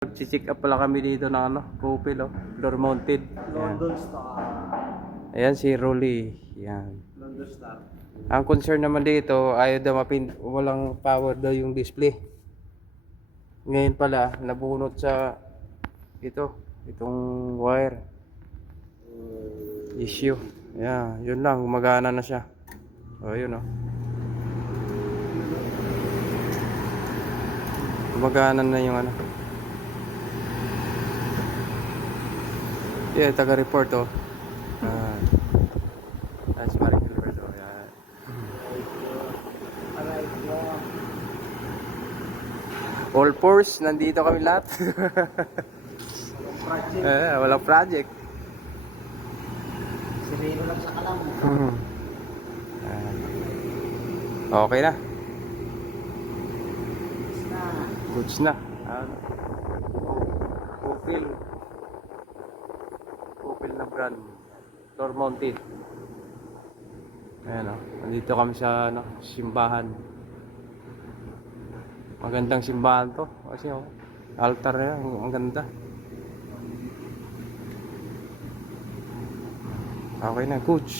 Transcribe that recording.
Check up pala kami dito ng ano, Coupil, oh, floor mounted. London Star. Ayan si Rolly. Yan. London Star. Ang concern naman dito, ayaw daw walang power daw yung display. Ngayon pala, nabunot sa itong wire. Issue. Yan, yun lang, gumagana na siya. O, yun o. Gumagana na yung ano. Yeah, taga-report oh. Si Marie Gilbert oh. Yan. All force, nandito kami lahat. Walang project. Sireno lang sa kalam. Okay na. Goods na. Goods na. Coupil na brand. Floor mounted. Ayan o. Nandito kami sa simbahan. Magandang simbahan to. Kasi altar na yan. Ang ganda. Okay na. Goods.